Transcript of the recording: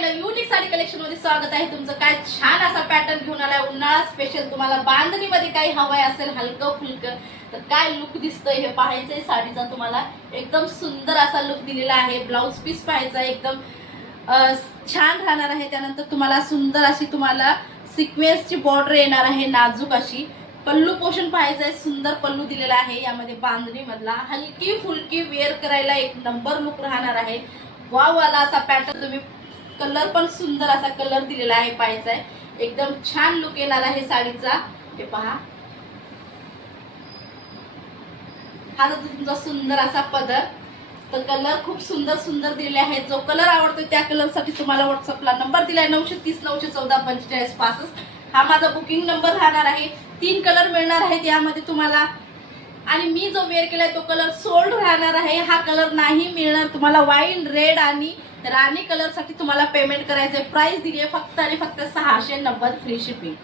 Unique sari collection मध्ये स्वागत आहे तुमचं। काय छान असा पॅटर्न घेऊन आलाय उन्हाळा स्पेशल। तुम्हाला बांधणीमध्ये काही हवंय असेल हलकं फुलकं तर काय लुक दिसतोय हे पाहायचंय। साडीचा तुम्हाला एकदम सुंदर असा लुक दिलेला आहे। ब्लाउज पीस पाहायचा एकदम छान राहणार आहे। त्यानंतर तुम्हाला सुंदर अशी तुम्हाला सिक्वेन्सची बॉर्डर येणार आहे नाजूक अशी। पल्लू पोषण पाहायचं आहे, सुंदर पल्लू दिलेला आहे। यामध्ये बांधणी मधला हलकी फुलकी वेअर करायला एक नंबर लुक राहणार आहे। वाव वाला असा पॅटर्न, तुम्ही कलर पण सुंदर असा कलर दिलेला आहे पाहायचा आहे। एकदम छान लुक येणार आहे साडीचा। हे पहा, हा तुमचा सुंदर असा पदर, तर कलर खूप सुंदर सुंदर दिलेले आहेत। जो कलर आवडतो त्या कलर साठी तुम्हाला व्हॉट्सअपला नंबर दिलाय 930 914 45 65। हा माझा बुकिंग नंबर राहणार आहे। 3 कलर मिळणार आहेत यामध्ये तुम्हाला, आणि मी जो वेअर केलाय तो कलर सोल्ड राहणार आहे। हा कलर नाही मिळणार तुम्हाला। वाईन, रेड आणि राणी कलर साठी तुम्हाला पेमेंट करायचंय। प्राइस दिली आहे फक्त आणि फक्त 690 फ्री शिपिंग।